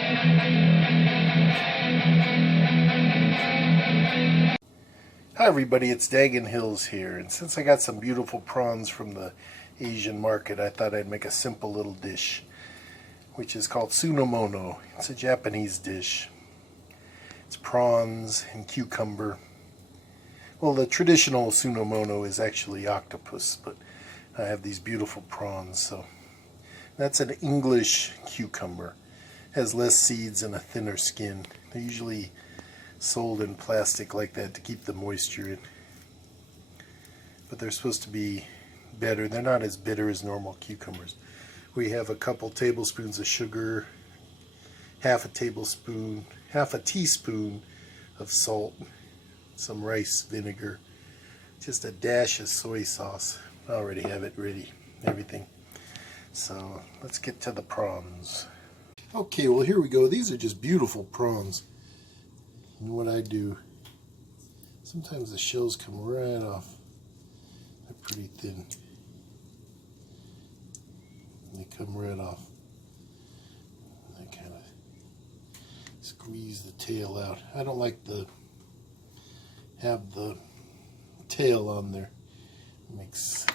Hi everybody, it's Dagan Hills here, and since I got some beautiful prawns from the Asian market, I thought I'd make a simple little dish, which is called Sunomono. It's a Japanese dish. It's prawns and cucumber. Well, the traditional Sunomono is actually octopus, but I have these beautiful prawns. So that's an English cucumber. It has less seeds and a thinner skin. They're usually sold in plastic like that to keep the moisture in. But they're supposed to be better. They're not as bitter as normal cucumbers. We have a couple tablespoons of sugar, half a teaspoon of salt, some rice vinegar, just a dash of soy sauce. I already have it ready, everything. So let's get to the prawns. Okay, well here we go. These are just beautiful prawns. And what I do, sometimes the shells come right off. They're pretty thin. They come right off. I kind of squeeze the tail out. I don't like to have the tail on there. It makes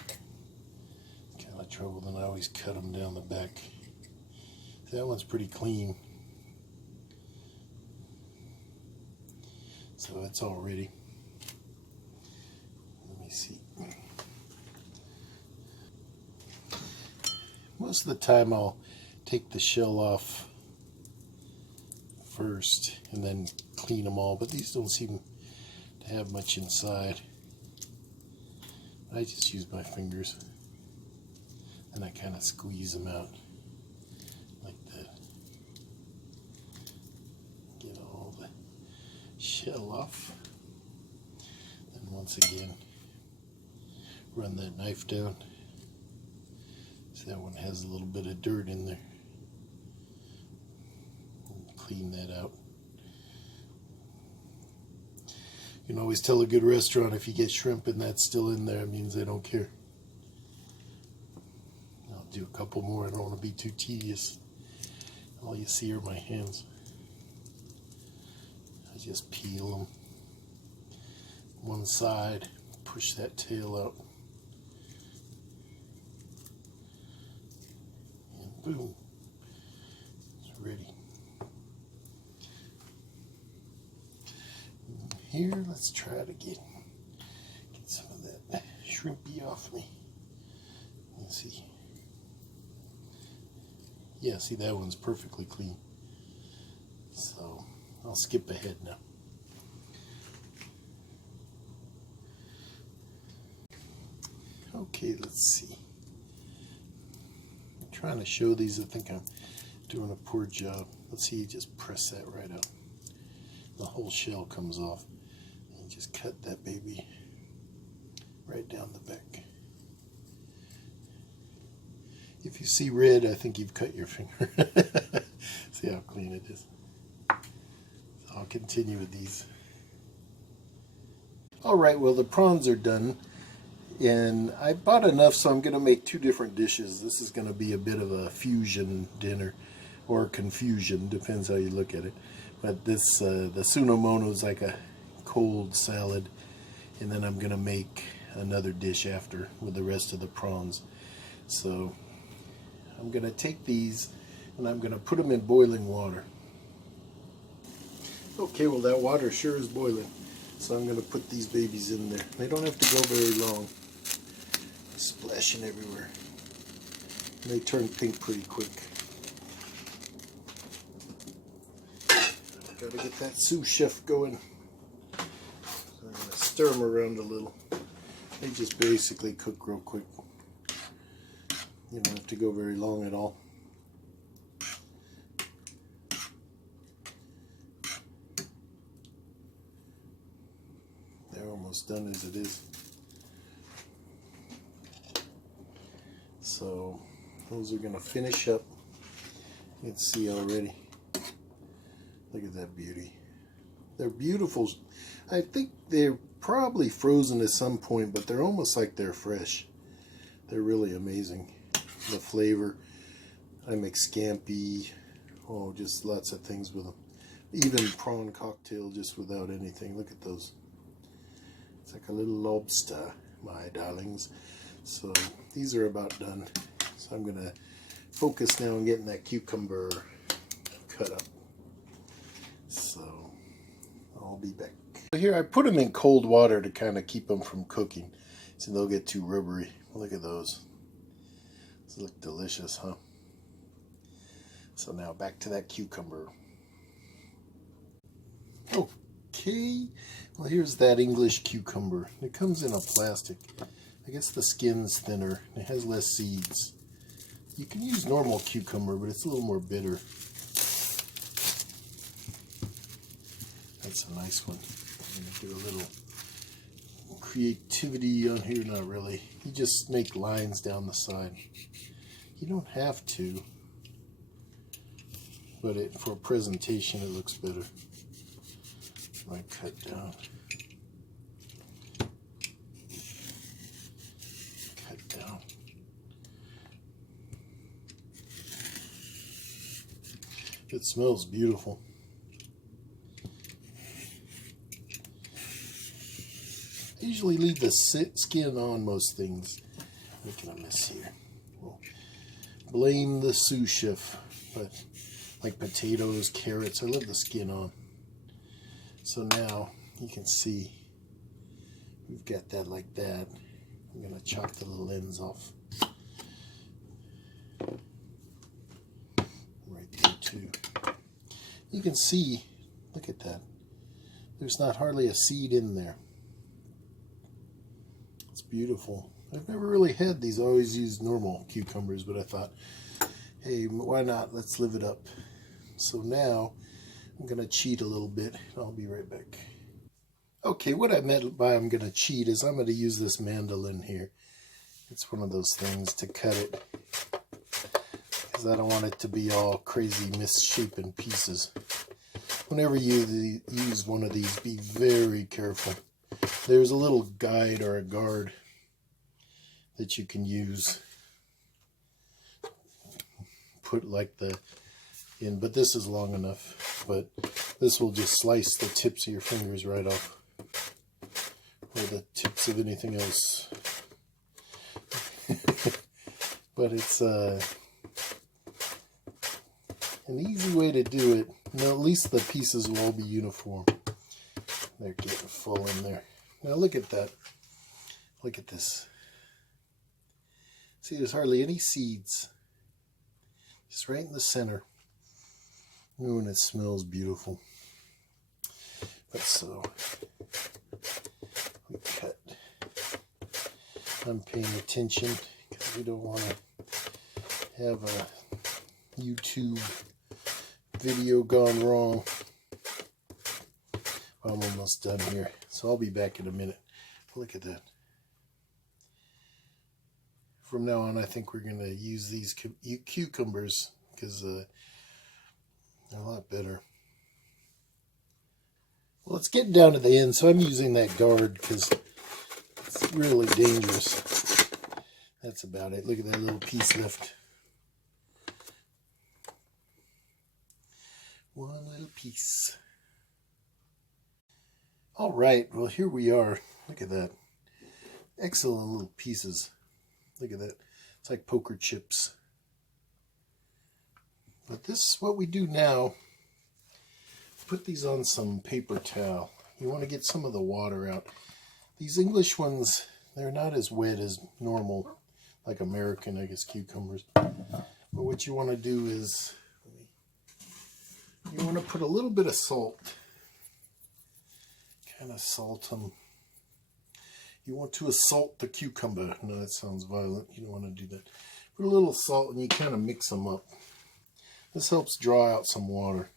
kind of trouble. Then I always cut them down the back. That one's pretty clean. So it's all ready. Let me see. Most of the time I'll take the shell off first and then clean them all, but these don't seem to have much inside. I just use my fingers and I kind of squeeze them out like that. Get all the shell off. And once again, run that knife down. So that one has a little bit of dirt in there. Clean that out. You can always tell a good restaurant if you get shrimp and that's still in there, it means they don't care. I'll do a couple more. I don't want to be too tedious. All you see are my hands. I just peel them one side, push that tail out, and boom, it's ready. Here, let's try it again. Get some of that shrimpy off me. Let's see. Yeah, see, that one's perfectly clean. So I'll skip ahead now. Okay, let's see. I'm trying to show these. I think I'm doing a poor job. Let's see, you just press that right out. The whole shell comes off. And you just cut that baby right down the back. If you see red, I think you've cut your finger. See how clean it is. So I'll continue with these. Alright, well the prawns are done. And I bought enough, so I'm going to make two different dishes. This is going to be a bit of a fusion dinner, or confusion, depends how you look at it. But this, the Sunomono is like a cold salad, and then I'm going to make another dish after with the rest of the prawns. So I'm going to take these and I'm going to put them in boiling water. Okay, well that water sure is boiling. So I'm going to put these babies in there. They don't have to go very long. Splashing everywhere. And they turn pink pretty quick. Got to get that sous chef going. So I'm going to stir them around a little. They just basically cook real quick. You don't have to go very long at all. They're almost done as it is. So those are going to finish up. You can see already. Look at that beauty. They're beautiful. I think they're probably frozen at some point, but they're almost like they're fresh. They're really amazing. The flavor. I make scampi, Oh, just lots of things with them. Even prawn cocktail just without anything. Look at those. It's like a little lobster, my darlings. So these are about done. So I'm going to focus now on getting that cucumber cut up. So I'll be back. Here I put them in cold water to kind of keep them from cooking, so they'll get too rubbery. Look at those. These look delicious, huh? So now back to that cucumber. Okay, well here's that English cucumber. It comes in a plastic. I guess the skin's thinner. It has less seeds. You can use normal cucumber, but it's a little more bitter. That's a nice one. I'm going to do a little creativity on here. Not really. You just make lines down the side. You don't have to, but for presentation it looks better. I cut down. Cut down. It smells beautiful. I usually leave the skin on most things. Making a mess here. Well, blame the sous chef, but like potatoes, carrots, I leave the skin on. So now you can see we've got that like that. I'm going to chop the little ends off. Right there too. You can see, look at that. There's not hardly a seed in there. It's beautiful. I've never really had these. I always used normal cucumbers, but I thought, hey, why not? Let's live it up. So now I'm going to cheat a little bit. I'll be right back. Okay, what I meant by I'm going to cheat is I'm going to use this mandolin here. It's one of those things to cut it, because I don't want it to be all crazy misshapen pieces. Whenever you use one of these, be very careful. There's a little guide or a guard that you can use. Put like the in, but this is long enough. But this will just slice the tips of your fingers right off, or the tips of anything else. But it's an easy way to do it. Now, at least the pieces will all be uniform. They're getting full in there. Now look at that. Look at this. See, there's hardly any seeds. Just right in the center. Ooh, and it smells beautiful. But so, we cut. I'm paying attention because we don't want to have a YouTube video gone wrong. I'm almost done here, so I'll be back in a minute. Look at that. From now on, I think we're going to use these cucumbers because they're a lot better. Well, it's getting down to the end, so I'm using that guard because it's really dangerous. That's about it. Look at that little piece left. One little piece. All right, well, here we are. Look at that. Excellent little pieces. Look at that. It's like poker chips. But this is what we do now. Put these on some paper towel. You want to get some of the water out. These English ones, they're not as wet as normal, like American, I guess, cucumbers. But what you want to do is, you want to put a little bit of salt. Kind of salt them. You want to assault the cucumber. No, that sounds violent. You don't want to do that. Put a little salt and you kind of mix them up. This helps draw out some water.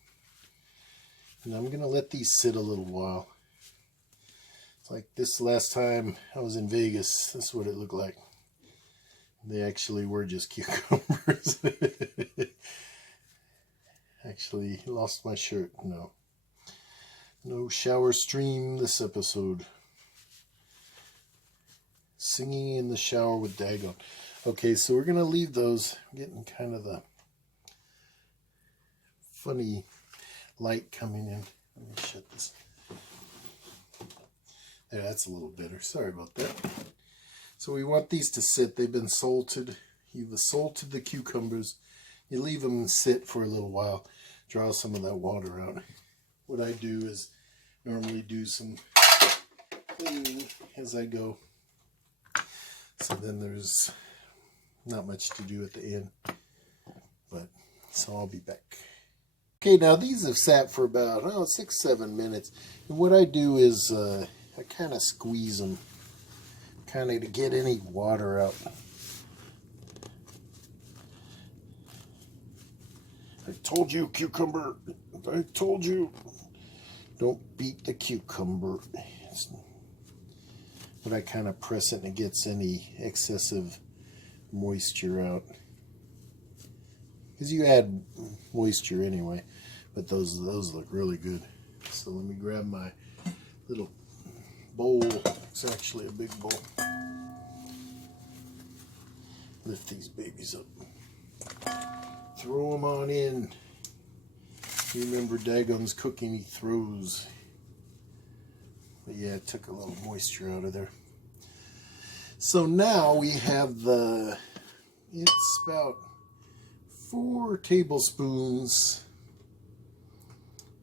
And I'm going to let these sit a little while. It's like this last time I was in Vegas. This is what it looked like. They actually were just cucumbers. Actually, lost my shirt. No. No shower stream this episode. Singing in the shower with Dagon. Okay, so we're going to leave those. I'm getting kind of the funny light coming in. Let me shut this. There, that's a little better. Sorry about that. So we want these to sit. They've been salted. You've salted the cucumbers. You leave them sit for a little while. Draw some of that water out. What I do is normally do some cleaning as I go. So then there's not much to do at the end. But so I'll be back. Okay, now these have sat for about 6-7 minutes. And what I do is I kind of squeeze them, kind of to get any water out. I told you, cucumber. I told you. Don't beat the cucumber. But I kind of press it and it gets any excessive moisture out. Because you add moisture anyway. But those look really good. So let me grab my little bowl. It's actually a big bowl. Lift these babies up. Throw them on in. You remember Dagon's cooking, he throws. But yeah, it took a little moisture out of there. So now we have it's about 4 tablespoons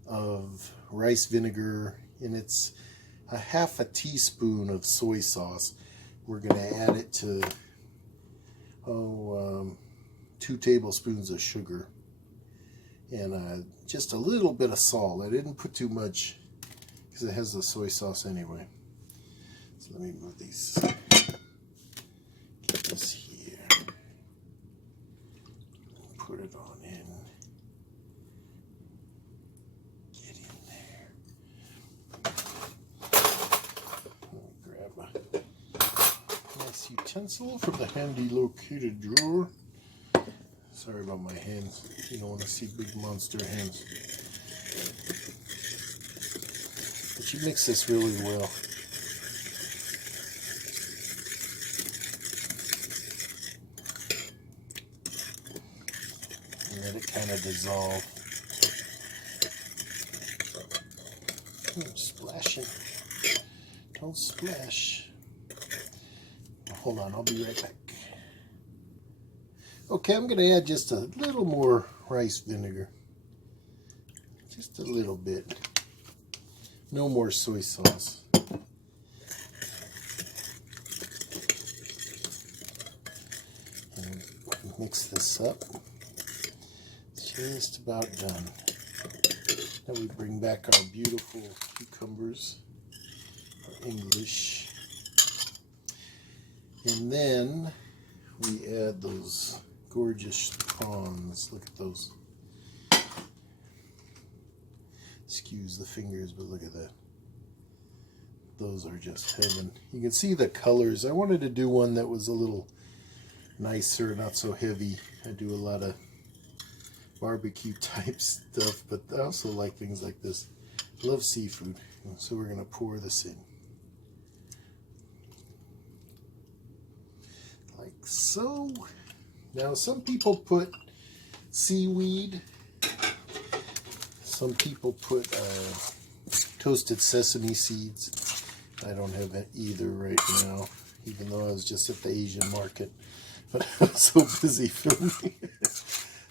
of rice vinegar, and it's a half a teaspoon of soy sauce. We're going to add it to 2 tablespoons of sugar and just a little bit of salt. I didn't put too much because it has the soy sauce anyway. So let me move these. Get this here. Put it on in. Get in there. Let me grab a nice utensil from the handy located drawer. Sorry about my hands. You don't want to see big monster hands. But you mix this really well. And let it kind of dissolve. Splashing. Don't splash. Hold on, I'll be right back. Okay, I'm going to add just a little more rice vinegar. Just a little bit. No more soy sauce. And mix this up. Just about done. Now we bring back our beautiful cucumbers, our English. And then we add those gorgeous prawns. Look at those. Excuse the fingers, but look at that. Those are just heaven. You can see the colors. I wanted to do one that was a little nicer, not so heavy. I do a lot of barbecue type stuff, but I also like things like this. Love seafood. So we're going to pour this in. Like so. Now some people put seaweed. Some people put toasted sesame seeds. I don't have either right now, even though I was just at the Asian market. But I was so busy filming,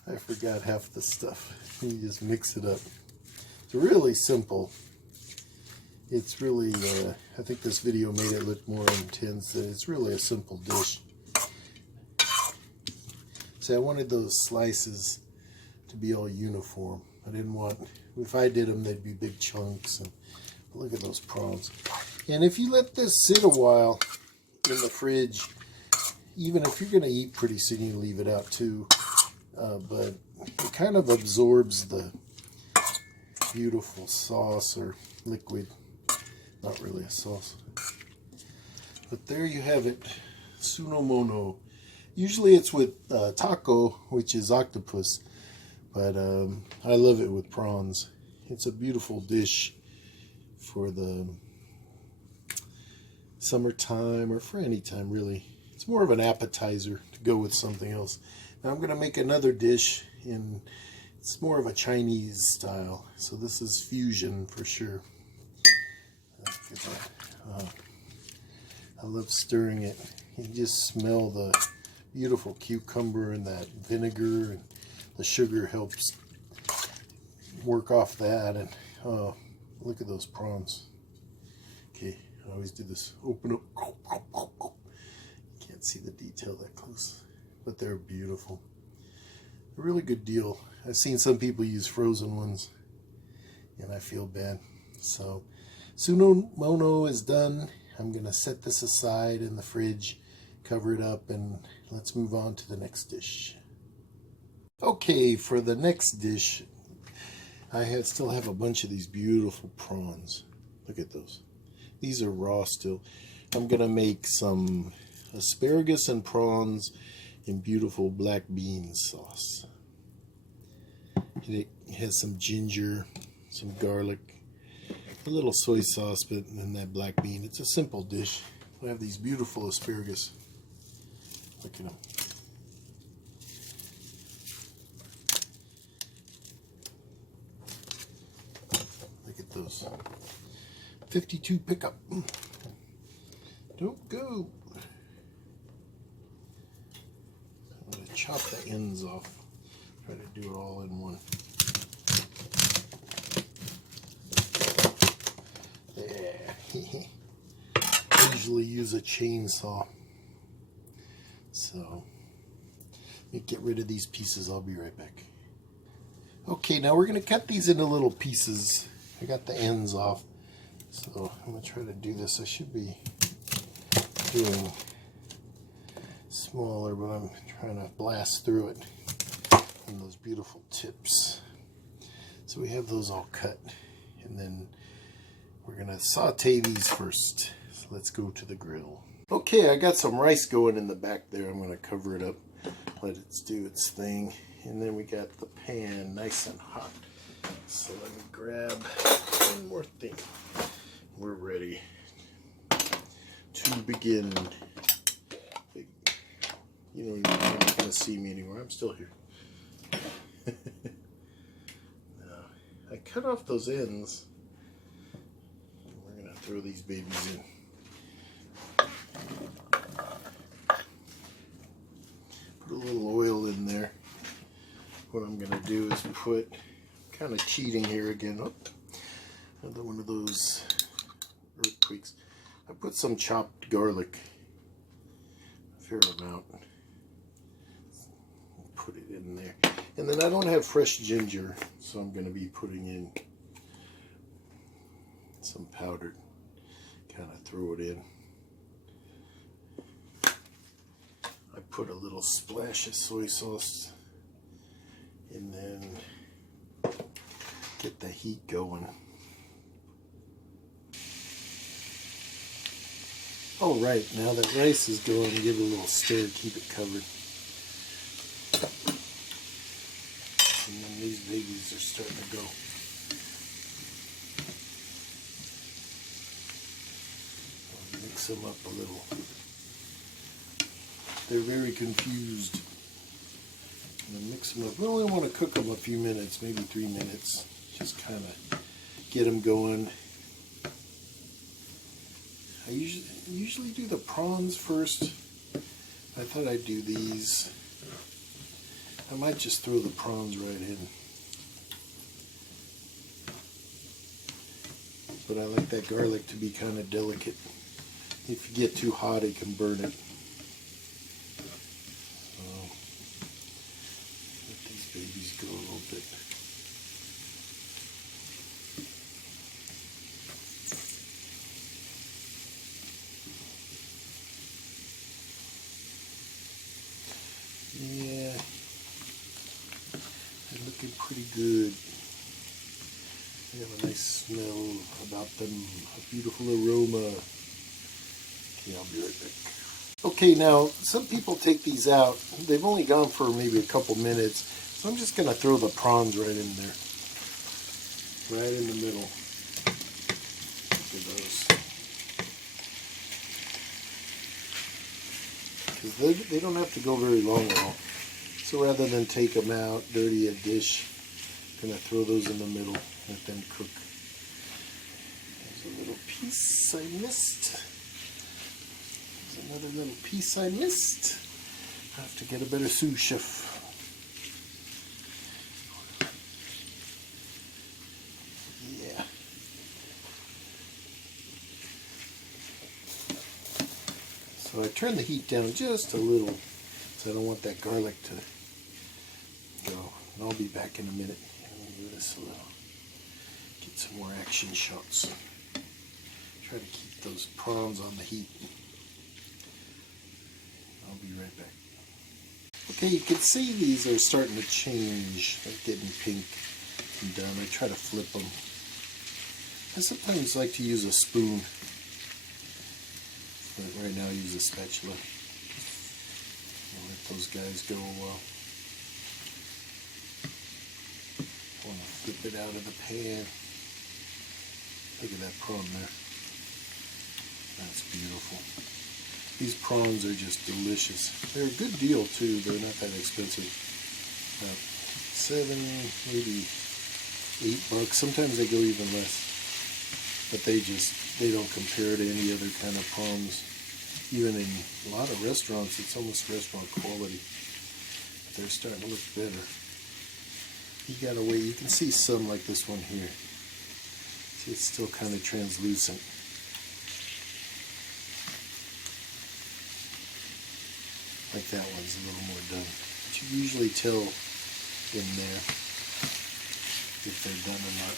I forgot half the stuff. You just mix it up. It's really simple. It's really, I think this video made it look more intense. It's really a simple dish. See, I wanted those slices to be all uniform. I didn't want, if I did them, they'd be big chunks. And look at those prawns. And if you let this sit a while in the fridge, even if you're going to eat pretty soon, you leave it out too. But it kind of absorbs the beautiful sauce or liquid. Not really a sauce. But there you have it. Sunomono. Usually it's with taco, which is octopus. But I love it with prawns. It's a beautiful dish for the summertime or for any time, really. It's more of an appetizer to go with something else. Now I'm going to make another dish, and It's more of a Chinese style, so this is fusion for sure. I love stirring it. You just smell the beautiful cucumber and that vinegar, and the sugar helps work off that. And oh, look at those prawns. Okay, I always do this. Open up. You can't see the detail that close, but they're beautiful. A really good deal. I've seen some people use frozen ones, and I feel bad. So, Sunomono is done. I'm going to set this aside in the fridge, cover it up, and let's move on to the next dish. Okay, for the next dish, I still have a bunch of these beautiful prawns. Look at those. These are raw still. I'm going to make some asparagus and prawns in beautiful black bean sauce. It has some ginger, some garlic, a little soy sauce, but then that black bean. It's a simple dish. I have these beautiful asparagus. Look at them. Look at those. 52 pickup. Don't go. I'm going to chop the ends off. Try to do it all in one. Yeah. I usually use a chainsaw. So, let me get rid of these pieces. I'll be right back. Okay, now we're going to cut these into little pieces. I got the ends off. So, I'm going to try to do this. I should be doing smaller, but I'm trying to blast through it. And those beautiful tips. So we have those all cut, and then we're gonna saute these first. So let's go to the grill. Okay, I got some rice going in the back there. I'm gonna cover it up, let it do its thing, and then we got the pan nice and hot. So let me grab one more thing. We're ready to begin. You know, you're not gonna see me anymore. I'm still here. Now, I cut off those ends. We're going to throw these babies in. Put a little oil in there. What I'm going to do is put, kind of cheating here again. Oh, another one of those earthquakes. I put some chopped garlic, a fair amount. Put it in there. And then I don't have fresh ginger, so I'm going to be putting in some powdered. Kind of throw it in. I put a little splash of soy sauce, and then get the heat going. All right, now that rice is going, give it a little stir, keep it covered. And then these babies are starting to go. I'll mix them up a little. They're very confused. And then mix them up. We only want to cook them a few minutes, maybe 3 minutes. Just kind of get them going. I usually do the prawns first. I thought I'd do these. I might just throw the prawns right in. But I like that garlic to be kind of delicate. If you get too hot, it can burn it. So, let these babies go a little bit. Yeah. They're looking pretty good. They have a nice smell about them, a beautiful aroma. Okay, I'll be right back. Okay, now some people take these out. They've only gone for maybe a couple minutes, so I'm just going to throw the prawns right in there. Right in the middle. Look at those. Because they don't have to go very long at all. So rather than take them out, dirty a dish, gonna throw those in the middle, let them cook. There's a little piece I missed. There's another little piece I missed. I have to get a better sous chef. Yeah. So I turn the heat down just a little, so I don't want that garlic to go. And I'll be back in a minute. I'll do this a little. Get some more action shots. Try to keep those prawns on the heat. I'll be right back. Okay, you can see these are starting to change. They're getting pink and done. I try to flip them. I sometimes like to use a spoon, but right now I use a spatula. I'll let those guys go a while. I want to flip it out of the pan. Look at that prawn there. That's beautiful. These prawns are just delicious. They're a good deal too. They're not that expensive. About $7, maybe $8. Sometimes they go even less. But they don't compare to any other kind of prawns. Even in a lot of restaurants, it's almost restaurant quality. But they're starting to look better. You gotta wait. You can see some like this one here. See, it's still kind of translucent. Like that one's a little more done. But you usually tell in there if they're done or not.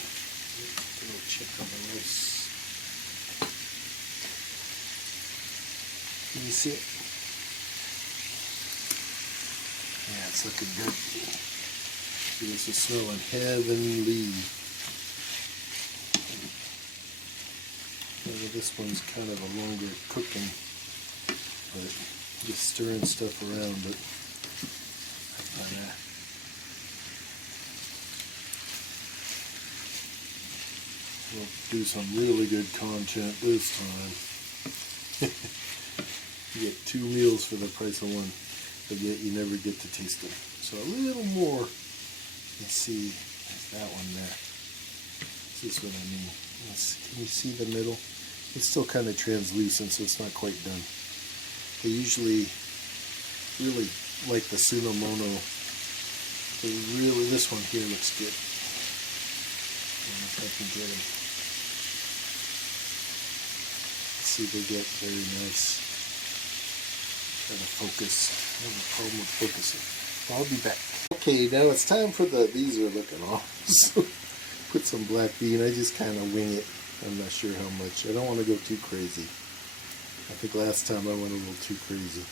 A little check on the rice. Can you see it? Yeah, it's looking good. See, this is smelling heavenly. This one's kind of a longer cooking, but just stirring stuff around, but we'll do some really good content this time. You get 2 meals for the price of one, but yet you never get to taste them. So a little more. Let's see, there's that one there. This is what I mean. Can you see the middle? It's still kind of translucent, so it's not quite done. They usually really like the Sunomono. This one here looks good. I don't know if I can get them. See, they get very nice. Try to focus. I have a problem with focusing. I'll be back. Okay, now it's time for these are looking awesome. Put some black bean. I just kind of wing it. I'm not sure how much. I don't want to go too crazy. I think last time I went a little too crazy.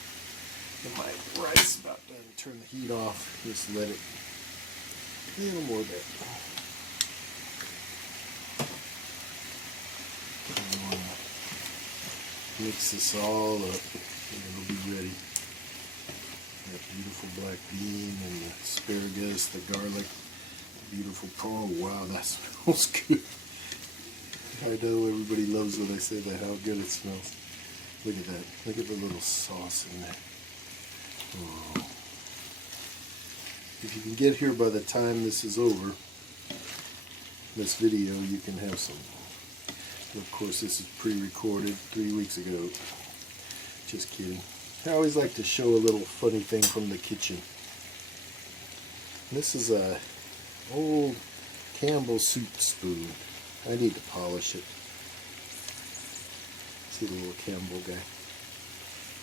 And my rice about done. Turn the heat off. Just let it a little more there. Mix this all up and it'll be ready. That beautiful black bean and the asparagus, the garlic, the beautiful prawn. Wow, that smells good. I know everybody loves when I say that, how good it smells. Look at that. Look at the little sauce in there. Oh. If you can get here by the time this is over, this video, you can have some. Of course, this is pre-recorded 3 weeks ago. Just kidding. I always like to show a little funny thing from the kitchen. This is a old Campbell soup spoon. I need to polish it. See the little Campbell guy?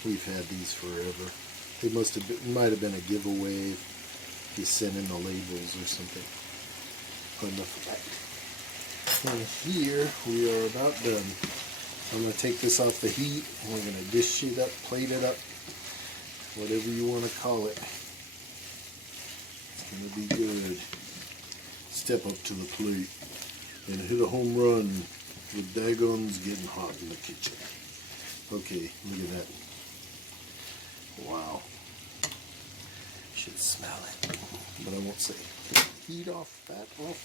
We've had these forever. They might have been a giveaway. You sent in the labels or something. But enough of that. And here we are about done. I'm going to take this off the heat and we're going to dish it up, plate it up, whatever you want to call it. It's going to be good. Step up to the plate and hit a home run with daggons getting hot in the kitchen. Okay, look at that. Wow. Should smell it, but I won't say. Heat off, that off.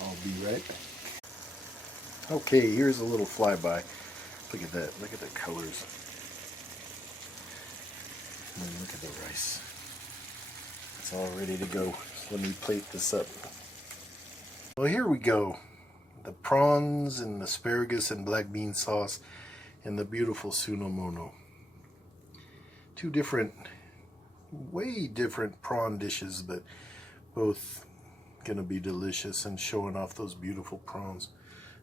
I'll be right back. Okay, here's a little flyby. Look at that. Look at the colors. And then look at the rice. It's all ready to go. So let me plate this up. Well, here we go. The prawns and asparagus and black bean sauce and the beautiful Sunomono. Two different, way different prawn dishes, but both gonna be delicious and showing off those beautiful prawns.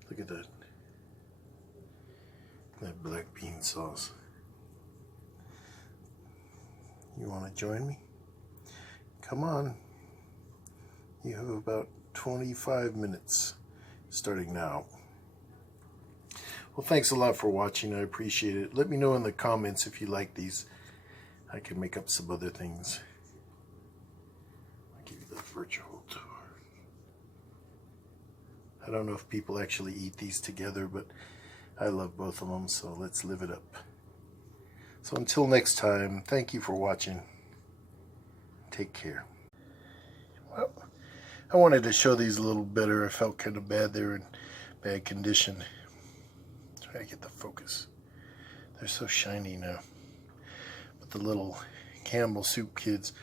Look at that. That black bean sauce. You want to join me? Come on. You have about 25 minutes starting now. Well, thanks a lot for watching. I appreciate it. Let me know in the comments if you like these. I can make up some other things. I'll give you the virtual tour. I don't know if people actually eat these together, but I love both of them, so let's live it up. So until next time, thank you for watching. Take care. Well, I wanted to show these a little better. I felt kind of bad. They're in bad condition. Try to get the focus. They're so shiny now. But the little Campbell Soup kids.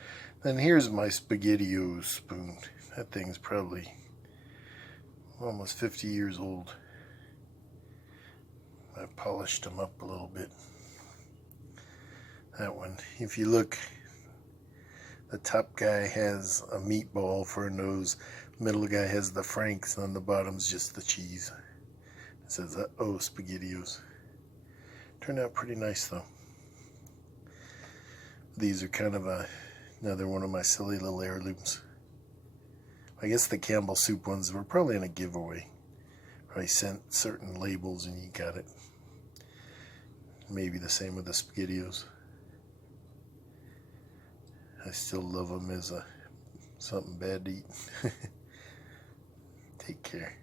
Then here's my SpaghettiOs spoon. That thing's probably almost 50 years old. I polished them up a little bit. That one, if you look, the top guy has a meatball for a nose, middle guy has the Franks, and on the bottom's just the cheese. It says, oh, SpaghettiOs. Turned out pretty nice, though. These are kind of another one of my silly little heirlooms. I guess the Campbell Soup ones were probably in a giveaway. I sent certain labels and you got it. Maybe the same with the SpaghettiOs. I still love them as something bad to eat. Take care.